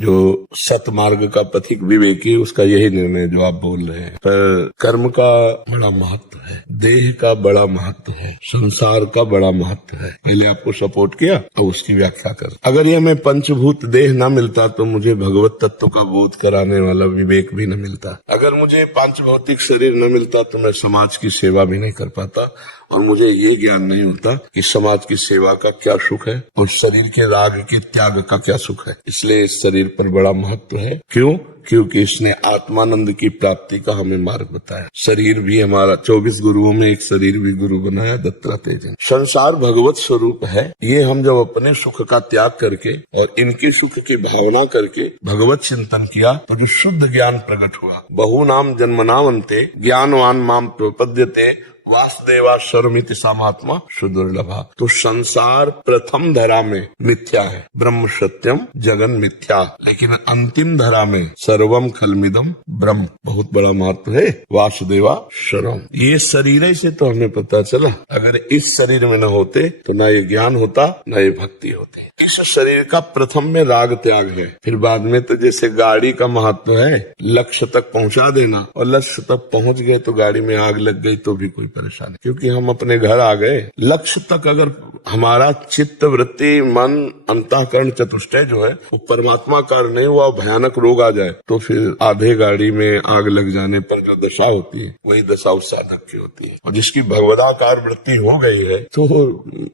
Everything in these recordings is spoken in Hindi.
जो सतमार्ग का पथिक विवेकी, उसका यही निर्णय जो आप बोल रहे हैं। पर कर्म का बड़ा महत्व है, देह का बड़ा महत्व है, संसार का बड़ा महत्व है। पहले आपको सपोर्ट किया, अब उसकी व्याख्या कर। अगर ये हमें पंचभूत देह न मिलता तो मुझे भगवत तत्व का बोध कराने वाला विवेक भी न मिलता। अगर मुझे पांच भौतिक शरीर न मिलता तो मैं समाज की सेवा भी नहीं कर पाता, और मुझे ये ज्ञान नहीं होता कि समाज की सेवा का क्या सुख है और शरीर के राग के त्याग का क्या सुख है। इसलिए इस शरीर पर बड़ा महत्व है। क्यों? क्योंकि इसने आत्मानंद की प्राप्ति का हमें मार्ग बताया। शरीर भी हमारा 24 गुरुओं में एक शरीर भी गुरु बनाया, दत्तात्रेय जी। संसार भगवत स्वरूप है। ये हम जब अपने सुख का त्याग करके और इनके सुख की भावना करके भगवत चिंतन किया तो जो शुद्ध ज्ञान प्रकट हुआ। बहुनाम जन्मनावन्ते ज्ञानवान माम प्रपद्यते वासुदेवा सर्वमिति सामात्मा सुदुर्लभा। तो संसार प्रथम धरा में मिथ्या है, ब्रह्म सत्यम जगन मिथ्या, लेकिन अंतिम धरा में सर्वम खलमिदम ब्रह्म। बहुत बड़ा महत्व है वासुदेवा सर्वम। ये शरीर से तो हमें पता चला। अगर इस शरीर में न होते तो ना ये ज्ञान होता, ना ये भक्ति होती। इस शरीर का प्रथम में राग त्याग है, फिर बाद में तो जैसे गाड़ी का महत्व है, लक्ष्य तक पहुंचा देना, और लक्ष्य तक पहुंच गए तो गाड़ी में आग लग गई तो भी कोई परेशानी, क्योंकि हम अपने घर आ गए। लक्ष्य तक अगर हमारा चित्त वृत्ति मन अंतःकरण चतुष्टय जो है वो परमात्मा कारण नहीं हुआ, भयानक रोग आ जाए तो फिर आधे गाड़ी में आग लग जाने पर जो दशा होती है वही दशा उस साधक की होती है। और जिसकी भगवदाकार वृत्ति हो गई है तो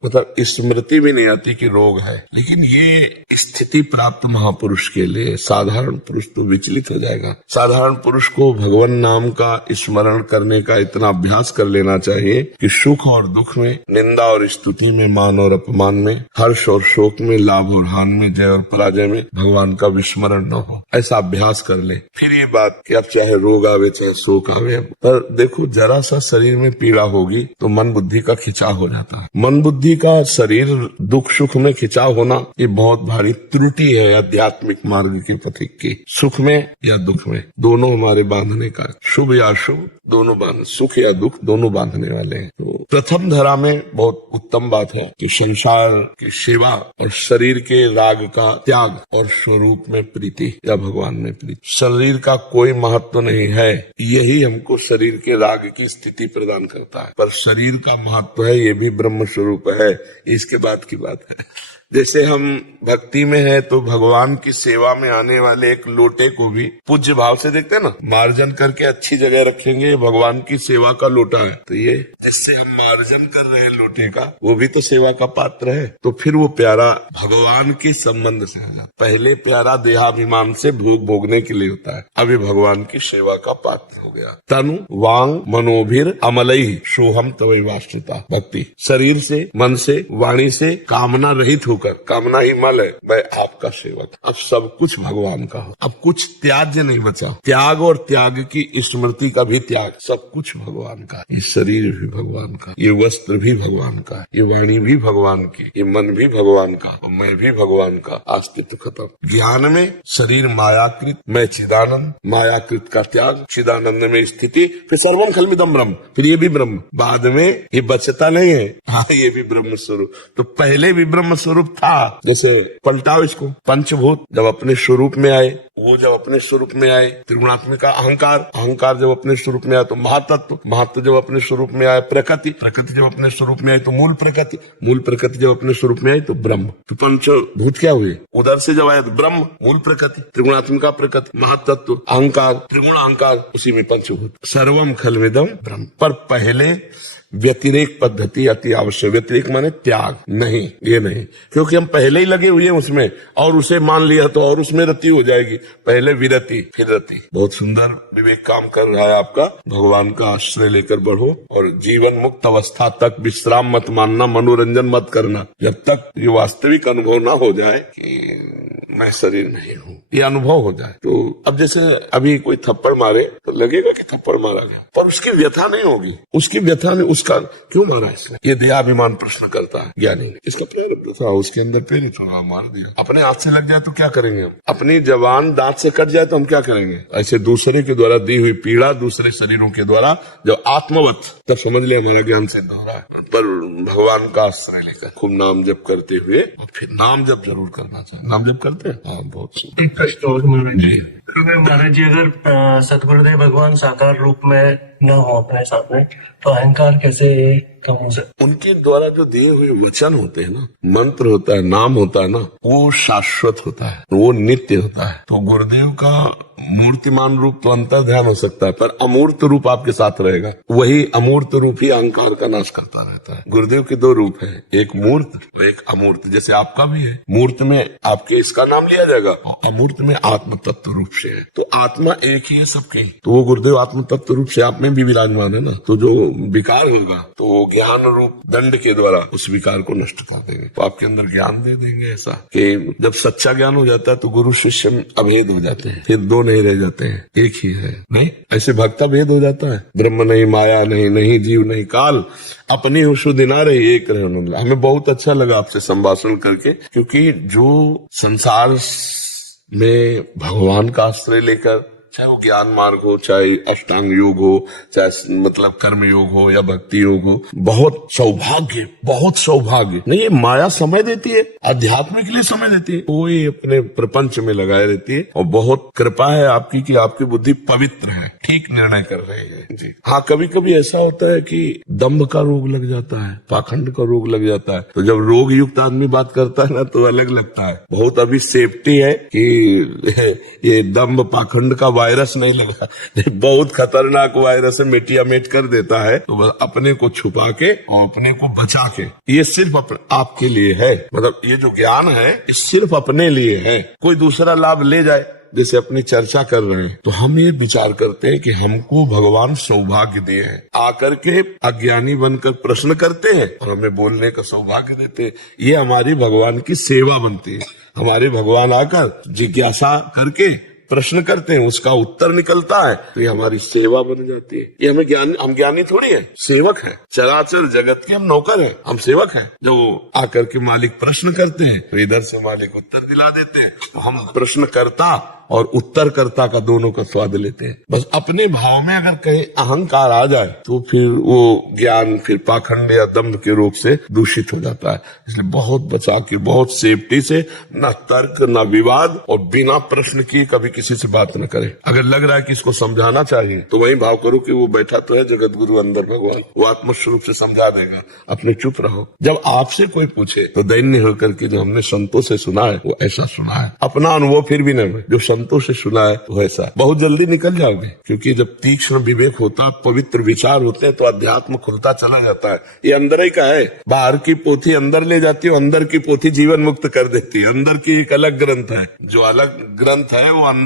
मतलब स्मृति भी नहीं आती कि रोग है। लेकिन ये स्थिति प्राप्त महापुरुष के लिए साधारण पुरुष तो विचलित हो जाएगा। साधारण पुरुष को भगवान नाम का स्मरण करने का इतना अभ्यास कर लेना चाहिए कि सुख और दुख में, निंदा और स्तुति में, मान और अपमान में, हर्ष और शोक में, लाभ और हानि में, जय और पराजय में भगवान का विस्मरण न हो। ऐसा अभ्यास कर ले। फिर ये बात कि अब चाहे रोग आवे चाहे शोक आवे, पर देखो जरा सा शरीर में पीड़ा होगी तो मन बुद्धि का खिंचाव हो जाता है। मन बुद्धि का शरीर दुख सुख में खिंचाव होना ये बहुत भारी त्रुटि है आध्यात्मिक मार्ग के पथिक की। सुख में या दुख में दोनों हमारे बांधने का, शुभ या अशुभ दोनों बांध, सुख या दुख दोनों बांधने वाले हैं। तो प्रथम धरा में बहुत उत्तम बात है कि संसार की सेवा और शरीर के राग का त्याग और स्वरूप में प्रीति या भगवान में प्रीति। शरीर का कोई महत्व नहीं है, यही हमको शरीर के राग की स्थिति प्रदान करता है। पर शरीर का महत्व है, ये भी ब्रह्म स्वरूप है, इसके बाद की बात है। जैसे हम भक्ति में है तो भगवान की सेवा में आने वाले एक लोटे को भी पूज्य भाव से देखते हैं ना, मार्जन करके अच्छी जगह रखेंगे, भगवान की सेवा का लोटा है, तो ये जिससे हम मार्जन कर रहे हैं लोटे का, वो भी तो सेवा का पात्र है। तो फिर वो प्यारा भगवान के संबंध से है। पहले प्यारा देहाभिमान से भोग भोगने के लिए होता है, अभी भगवान की सेवा का पात्र हो गया। तनु वांग मनोभिर अमलई सोहम तवै वाश्रिता। भक्ति शरीर से, मन से, वाणी से कामना रहित होकर, कामना ही मल है, मैं आपका सेवक। अब सब कुछ भगवान का हो, अब कुछ त्याज्य नहीं बचा। त्याग और त्याग की स्मृति का भी त्याग, सब कुछ भगवान का। ये शरीर भी भगवान का, ये वस्त्र भी भगवान का, ये वाणी भी भगवान की, ये मन भी भगवान का, और मैं भी भगवान का। अस्तित्व खत्म। ज्ञान में शरीर मायाकृत, मैं चिदानंद, मायाकृत का त्याग, चिदानंद में स्थिति, फिर सर्वम खलमिदम ब्रह्म, फिर ये भी ब्रह्म। बाद में ये बचता नहीं है, हाँ ये भी ब्रह्म स्वरूप। तो पहले भी ब्रह्म स्वरूप था। जैसे पलटाओ इसको, पंचभूत जब अपने स्वरूप में आए, वो जब अपने स्वरूप में आए, त्रिगुणात्मिका अहंकार, अहंकार जब अपने स्वरूप में आया तो महातत्व, महत्व जब अपने स्वरूप में आया प्रकृति, प्रकृति जब अपने स्वरूप में आई तो मूल प्रकृति, मूल प्रकृति जब अपने स्वरूप में आई तो ब्रह्म। तो पंचभूत क्या हुए? उधर से जब आया तो ब्रह्म, मूल प्रकृति, त्रिगुणात्मिका प्रकृति, महातत्व, अहंकार, त्रिगुण अहंकार, उसी में पंचभूत। सर्वम खलमिदम ब्रह्म। पर पहले व्यतिरेक पद्धति अति आवश्यक। व्यतिरेक माने त्याग नहीं, ये नहीं, क्योंकि हम पहले ही लगे हुए हैं उसमें और उसे मान लिया तो और उसमें रति हो जाएगी। पहले विरति फिर रति। बहुत सुंदर विवेक काम कर रहा है आपका। भगवान का आश्रय लेकर बढ़ो और जीवन मुक्त अवस्था तक विश्राम मत मानना, मनोरंजन मत करना, जब तक ये वास्तविक अनुभव ना हो जाए कि मैं शरीर नहीं हूँ, ये अनुभव हो जाए। तो अब जैसे अभी कोई थप्पड़ मारे तो लगेगा कि थप्पड़ मारा गया, पर उसकी व्यथा नहीं होगी। उसकी व्यथा में उसका क्यों मारा इसने, ये देहाभिमान प्रश्न करता है ज्ञानी ने। इसका प्रारब्ध था, उसके अंदर प्रेरित होगा, मार दिया। अपने हाथ से लग जाए तो क्या करेंगे हम? अपनी जवान दांत से कट जाए तो हम क्या करेंगे? ऐसे दूसरे के द्वारा दी हुई पीड़ा, दूसरे शरीरों के द्वारा जब आत्मवत, तब समझ लिया हमारा ज्ञान सिद्ध हो रहा है। पर भगवान का आश्रय लेकर खूब नाम जप करते हुए, और फिर नाम जप जरूर करना चाहिए। नाम जप करते हैं? हाँ, बहुत प्रश्न और महाराज जी। महाराज जी, अगर सतगुरुदेव भगवान साकार रूप में न हो अपने सामने तो अहंकार कैसे कम हो सकता? उनके द्वारा जो दिए हुए वचन होते हैं ना, मंत्र होता है, नाम होता है ना, वो शाश्वत होता है, वो नित्य होता है। तो गुरुदेव का मूर्तिमान रूप तो अंतर ध्यान हो सकता है, पर अमूर्त रूप आपके साथ रहेगा। वही अमूर्त रूप ही अहंकार का नाश करता रहता है। गुरुदेव के दो रूप हैं, एक मूर्त और एक अमूर्त, जैसे आपका भी है। मूर्त में आपके इसका नाम लिया जाएगा और अमूर्त में आत्म तत्व रूप से है। तो आत्मा एक ही है सबके, तो वो गुरुदेव आत्म तत्व रूप से आप में भी विराजमान है ना। तो जो विकार होगा तो वो ज्ञान रूप दंड के द्वारा उस विकार को नष्ट कर देंगे। तो आपके अंदर ज्ञान दे देंगे ऐसा कि जब सच्चा ज्ञान हो जाता है तो गुरु शिष्य अभेद हो जाते हैं, फिर दो नहीं रह जाते हैं, एक ही है। नहीं, ऐसे भक्ता भेद हो जाता है। ब्रह्म नहीं, माया नहीं, नहीं जीव नहीं काल, अपनी हुशु दिना रही एक रहे। हमें बहुत अच्छा लगा आपसे संभाषण करके, क्योंकि जो संसार में भगवान का आश्रय लेकर, चाहे वो ज्ञान मार्ग हो, चाहे अष्टांग योग हो, चाहे मतलब कर्म योग हो या भक्ति योग हो, बहुत सौभाग्य, बहुत सौभाग्य। नहीं, ये माया समय देती है, अध्यात्म के लिए समय देती है, कोई अपने प्रपंच में लगाए रहती है। और बहुत कृपा है आपकी कि आपकी बुद्धि पवित्र है, ठीक निर्णय कर रही है जी। हाँ, कभी कभी ऐसा होता है कि दम्भ का रोग लग जाता है, पाखंड का रोग लग जाता है। तो जब रोग युक्त आदमी बात करता है ना तो अलग लगता है। बहुत अभी सेफ्टी है कि ये दम्भ पाखंड का वायरस नहीं लगा, बहुत खतरनाक वायरस है, मिटियामेट कर देता है। तो अपने को छुपा के और अपने को बचा के, ये सिर्फ आपके लिए है। मतलब ये जो ज्ञान है ये सिर्फ अपने लिए है, कोई दूसरा लाभ ले जाए जैसे अपनी चर्चा कर रहे हैं। तो हम ये विचार करते हैं कि हमको भगवान सौभाग्य दिए हैं, आकर के अज्ञानी बनकर प्रश्न करते हैं और हमें बोलने का सौभाग्य देते हैं। ये हमारी भगवान की सेवा बनती है। हमारे भगवान आकर जिज्ञासा करके प्रश्न करते हैं, उसका उत्तर निकलता है तो ये हमारी सेवा बन जाती है। ये हमें ज्ञान, हम ज्ञानी थोड़ी है, सेवक है। चराचर जगत के हम नौकर हैं, हम सेवक हैं। जो आकर के मालिक प्रश्न करते हैं तो इधर से मालिक उत्तर दिला देते हैं। तो हम प्रश्नकर्ता और उत्तरकर्ता का दोनों का स्वाद लेते हैं। बस अपने भाव में अगर कहीं अहंकार आ जाए तो फिर वो ज्ञान फिर पाखंड या दम्भ के रोग से दूषित हो जाता है। इसलिए बहुत बचा के, बहुत सेफ्टी से, न तर्क न विवाद और बिना प्रश्न किए कभी किसी से बात न करे। अगर लग रहा है कि इसको समझाना चाहिए तो वही भाव करो कि वो बैठा तो है जगत गुरु अंदर भगवान, वो आत्मस्वरूप से समझा देगा, अपने चुप रहो। जब आपसे कोई पूछे तो दैन्य होकर के जो हमने संतों से सुना है वो ऐसा सुना है, अपना अनुभव फिर भी नहीं, जो संतों से सुना है वो ऐसा। बहुत जल्दी निकल जाओगे, क्योंकि जब तीक्ष्ण विवेक होता, पवित्र विचार होते हैं तो अध्यात्म खुलता चला जाता है। ये अंदर ही का है, बाहर की पोथी अंदर ले जाती है, अंदर की पोथी जीवन मुक्त कर देती है। अंदर की एक अलग ग्रंथ है, जो अलग ग्रंथ है वो अंदर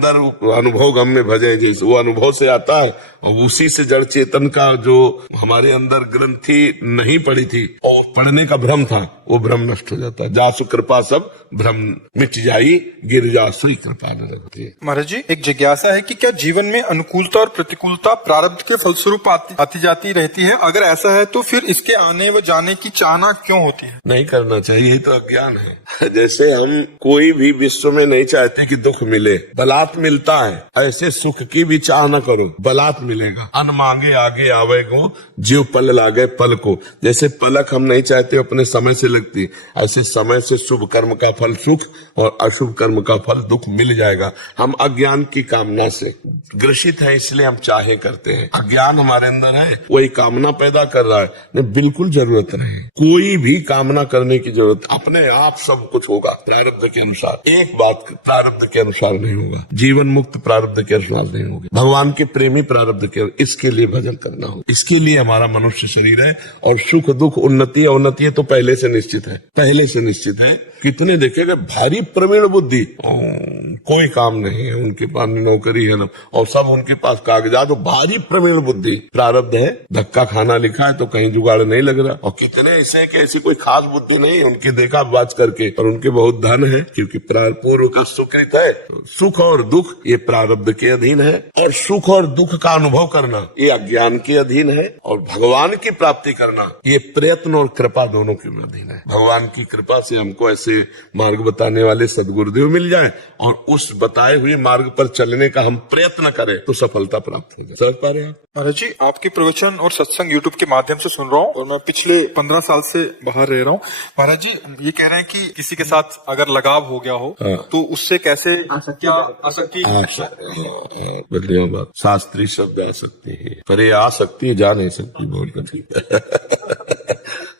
अनुभव गम्य भजे, जैसे वो अनुभव से आता है और उसी से जड़ चेतन का जो हमारे अंदर ग्रंथि नहीं पड़ी थी और पढ़ने का भ्रम था, वो भ्रम नष्ट हो जाता है। जासु कृपा सब भ्रम मिट जाई, गिर जासु कृपा न लगती है। महाराज जी, एक जिज्ञासा है कि क्या जीवन में अनुकूलता और प्रतिकूलता प्रारब्ध के फलस्वरूप आती जाती रहती है? अगर ऐसा है तो फिर इसके आने व जाने की चाहना क्यों होती है? नहीं करना चाहिए, यही तो अज्ञान है। जैसे हम कोई भी विश्व में नहीं चाहते कि दुख मिले, बलात् मिलता है, ऐसे सुख की भी चाह न करो, बलात् मिलेगा। अन मांगे आगे आवे को, जीव पल लागे पल को। जैसे पलक हम नहीं चाहते अपने समय से लगती, ऐसे समय से शुभ कर्म का फल सुख और अशुभ कर्म का फल दुख मिल जाएगा। हम अज्ञान की कामना से ग्रसित है, इसलिए हम चाहे करते हैं। अज्ञान हमारे अंदर है, वही कामना पैदा कर रहा है। नहीं, बिल्कुल जरूरत नहीं, कोई भी कामना करने की जरूरत, अपने आप सब कुछ होगा प्रारब्ध के अनुसार। एक बात प्रारब्ध के अनुसार नहीं होगा, जीवन मुक्त प्रारब्ध के अनुसार नहीं होगा, भगवान के प्रेमी प्रारब्ध के। इसके लिए भजन करना हो, इसके लिए हमारा मनुष्य शरीर है। और सुख दुख उन्नति अवनति तो पहले से निश्चित है, पहले से निश्चित है। कितने देखेगा भारी प्रवीण बुद्धि, कोई काम नहीं है उनके पास, नौकरी है ना, और सब उनके पास कागजात, भारी प्रवीण बुद्धि। प्रारब्ध है, धक्का खाना लिखा है तो कहीं जुगाड़ नहीं लग रहा। और कितने ऐसे कि ऐसी कोई खास बुद्धि नहीं, उनकी देखा बात करके, और उनके बहुत धन है, क्योंकि पूर्व का सुकृत है। तो सुख और दुख ये प्रारब्ध के अधीन है, और सुख और दुख का अनुभव करना ये अज्ञान के अधीन है, और भगवान की प्राप्ति करना ये प्रयत्न और कृपा दोनों के अधीन है। भगवान की कृपा से हमको ऐसे से मार्ग बताने वाले सद्गुरुदेव मिल जाए और उस बताए हुए मार्ग पर चलने का हम प्रयत्न करें तो सफलता प्राप्त होगी। समझ पा रहे हैं आप? महाराज जी, आपके प्रवचन और सत्संग यूट्यूब के माध्यम से सुन रहा हूँ और मैं पिछले 15 साल से बाहर रह रहा हूँ। महाराज जी, ये कह रहे हैं कि किसी के साथ अगर लगाव हो गया हो तो उससे कैसे आसक्ति बढ़िया बात। शास्त्रीय शब्द आसक्ति है, पर ये आसक्ति जा नहीं सकती, बहुत कठिन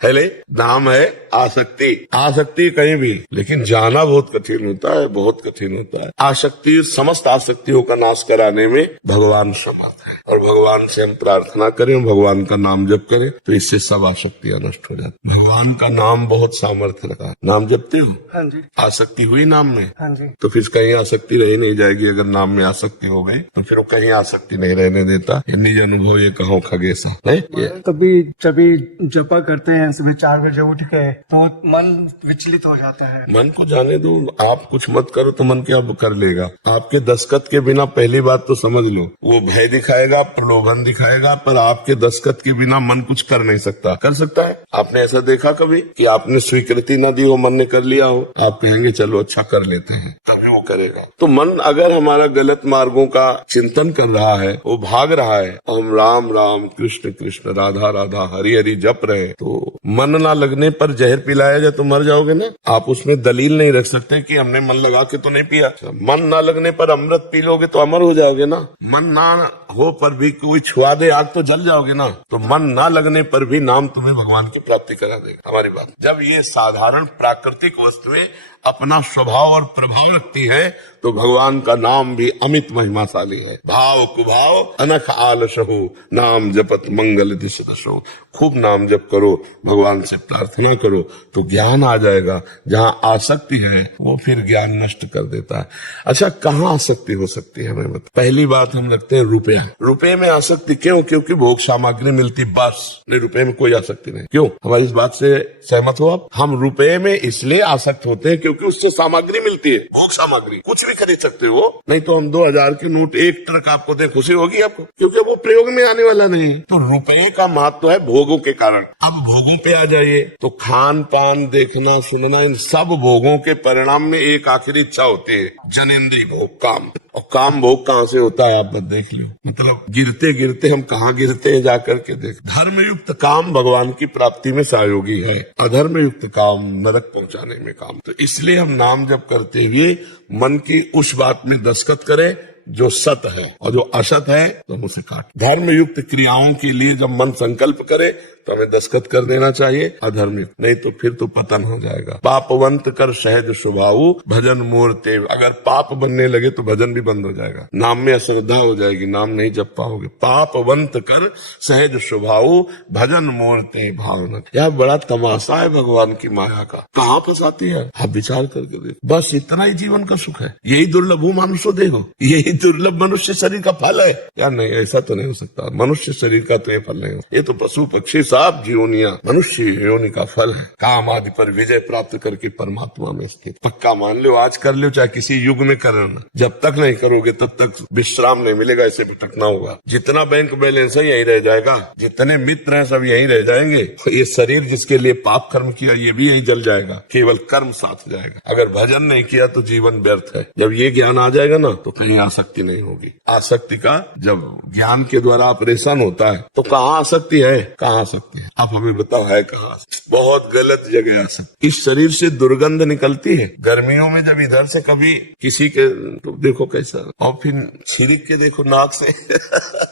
पहले नाम है आसक्ति। आसक्ति कहीं भी, लेकिन जाना बहुत कठिन होता है, बहुत कठिन होता है। आसक्ति, समस्त आसक्तियों का नाश कराने में भगवान समर्थ है और भगवान से हम प्रार्थना करें, भगवान का नाम जप करें तो इससे सब आसक्तियां नष्ट हो जाती। भगवान का नाम बहुत सामर्थ्य रखा है। नाम जपते हो? हाँ जी। आसक्ति हुई नाम में? हाँ जी। तो फिर कहीं आसक्ति रही नहीं जाएगी। अगर नाम में आसक्ति हो गई तो फिर वो कहीं आसक्ति नहीं रहने देता। ये निज अनुभव ये कहो खगेसा है। कभी जपा करते हैं सुबह 4 बजे उठ के तो मन विचलित हो जाता है। मन को जाने दो, आप कुछ मत करो तो मन क्या कर लेगा। आपके दस्तखत के बिना पहली बात तो समझ लो, वो भय दिखाएगा, प्रलोभन दिखाएगा, पर आपके दस्तखत के बिना मन कुछ कर नहीं सकता। कर सकता है? आपने ऐसा देखा कभी कि आपने स्वीकृति न दी हो, मन ने कर लिया हो, आप कहेंगे चलो अच्छा कर लेते हैं, तभी वो करेगा। तो मन अगर हमारा गलत मार्गों का चिंतन कर रहा है, वो भाग रहा है, हम राम राम कृष्ण कृष्ण राधा राधा हरि हरि जप रहे, तो मन ना लगने पर जहर पिलाया जाए तो मर जाओगे ना। आप उसमें दलील नहीं रख सकते कि हमने मन लगा के तो नहीं पिया। मन ना लगने पर अमृत पी लोगे तो अमर हो जाओगे ना। मन ना हो पर भी कोई छुआ दे आग तो जल जाओगे ना। तो मन ना लगने पर भी नाम तुम्हें भगवान की प्राप्ति करा देगा। हमारी बात, जब ये साधारण प्राकृतिक वस्तुएं अपना स्वभाव और प्रभाव रखती है तो भगवान का नाम भी अमित महिमाशाली है। भाव कुभाव अनख आलसहु, नाम जपत मंगल दिश दशो। खूब नाम जप करो, भगवान से प्रार्थना करो तो ज्ञान आ जाएगा। जहाँ आसक्ति है वो फिर ज्ञान नष्ट कर देता है। अच्छा, कहाँ आसक्ति हो सकती है हमें बता। पहली बात हम रखते हैं रुपया। रुपये में आसक्ति क्यों? क्योंकि भोग सामग्री मिलती, बस। नहीं, रुपये में कोई आसक्ति नहीं। क्यों? हमारी इस बात से सहमत हो आप? हम रुपये में इसलिए आसक्त होते हैं क्योंकि उससे सामग्री मिलती है, भोग सामग्री। कुछ भी खरीद सकते हो, नहीं तो हम 2000 के नोट 1 ट्रक आपको दे, खुशी होगी आपको, क्योंकि वो प्रयोग में आने वाला नहीं। तो रुपये का महत्व है भोगों के कारण। अब भोगों पे आ जाइए तो खान पान, देखना सुनना, इन सब भोगों के परिणाम में एक आखिरी इच्छा होती है, जनेंद्रीय भोग, काम। और काम भोग कहाँ से होता है आप देख लो। मतलब गिरते गिरते हम कहाँ गिरते हैं जाकर के देख। धर्म युक्त काम भगवान की प्राप्ति में सहयोगी है, अधर्म युक्त काम नरक पहुंचाने में काम। तो इसलिए हम नाम जप करते हुए मन की उस बात में दस्तखत करें जो सत है, और जो असत है तो हम उसे काट। धर्म युक्त क्रियाओं के लिए जब मन संकल्प करे तो हमें दस्तखत कर देना चाहिए, अधर्म युक्त नहीं तो फिर तो पतन हो जाएगा। पापवंत कर सहज स्वभाव भजन मूर्ते। अगर पाप बनने लगे तो भजन भी बंद हो जाएगा, नाम में अश्रद्धा हो जाएगी, नाम नहीं जप पाओगे। पापवंत कर सहज स्वभाव भजन मूर्ते भावना। यह बड़ा तमाशा है भगवान की माया का, कहाँ फंसाती है आप विचार करके देखो। बस इतना ही जीवन का सुख है, यही दुर्लभ मानुषो देखो, यही दुर्लभ मनुष्य शरीर का फल है। या नहीं, ऐसा तो नहीं हो सकता। मनुष्य शरीर का तो ये फल नहीं हो, ये तो पशु पक्षी सब जीवनिया मनुष्य योनि का फल है। काम आदि पर विजय प्राप्त करके परमात्मा में स्थित। पक्का मान लो, आज कर लो चाहे किसी युग में करना, जब तक नहीं करोगे तब तक विश्राम नहीं मिलेगा, ऐसे भटकना होगा। जितना बैंक बैलेंस है यही रह जाएगा, जितने मित्र हैं सब यही रह जाएंगे। ये शरीर जिसके लिए पाप कर्म किया ये भी यही जल जाएगा, केवल कर्म साथ जाएगा। अगर भजन नहीं किया तो जीवन व्यर्थ है। जब ये ज्ञान आ जाएगा ना तो कहीं आसक्ति नहीं होगी। आसक्ति का जब ज्ञान के द्वारा ऑपरेशन होता है तो कहाँ आसक्ति है, कहाँ आसक्ति है आप हमें बताओ, है कहाँ? बहुत गलत जगह आसक्ति। इस शरीर से दुर्गंध निकलती है गर्मियों में, जब इधर से कभी किसी के तो देखो कैसा, और फिर छिड़क के देखो नाक से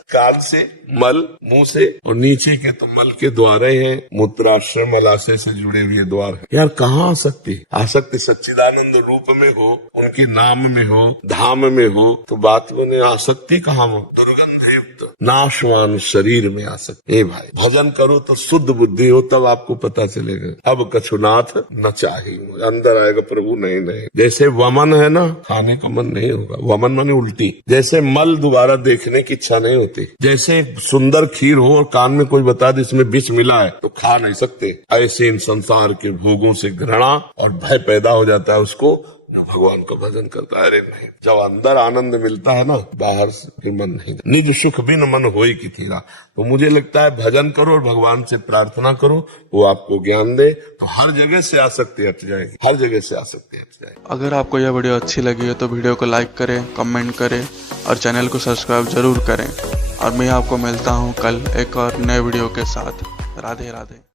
कान से मल, मुंह से, और नीचे के तो मल के द्वारे हैं, मूत्राशय मलाशय से जुड़े हुए द्वार है। यार कहाँ आसक्ति? आसक्ति सच्चिदानंद रूप में हो, उनके नाम में हो, धाम में हो तो बात बने। आसक्ति कहाँ हो? दुर्गंध युक्त नाशवान शरीर में आसक्ति। भाई भजन करो तो शुद्ध बुद्धि हो, तब आपको पता चलेगा। अब कछुनाथ न चाहिए, अंदर आएगा प्रभु नहीं नहीं। जैसे वमन है ना, खाने का मन नहीं होगा, वमन माने उल्टी। जैसे मल दोबारा देखने की इच्छा नहीं होती। जैसे सुंदर खीर हो और कान में कोई बता दे इसमें विष मिला है तो खा नहीं सकते। ऐसे इन संसार के भोगों से घृणा और भय पैदा हो जाता है, उसको जो भगवान का भजन करता है। अरे नहीं, जब अंदर आनंद मिलता है ना, बाहर से फिर मन नहीं। निज सुख बिन मन होई की थीरा। तो मुझे लगता है भजन करो और भगवान से प्रार्थना करो, वो आपको ज्ञान दे, तो हर जगह से आसक्ति हट जाएगी, हर जगह से आसक्ति हट जाएगी। अगर आपको यह वीडियो अच्छी लगी है तो वीडियो को लाइक करें, कमेंट करें और चैनल को सब्सक्राइब जरूर करें। और मैं आपको मिलता हूँ कल एक और नए वीडियो के साथ। राधे राधे।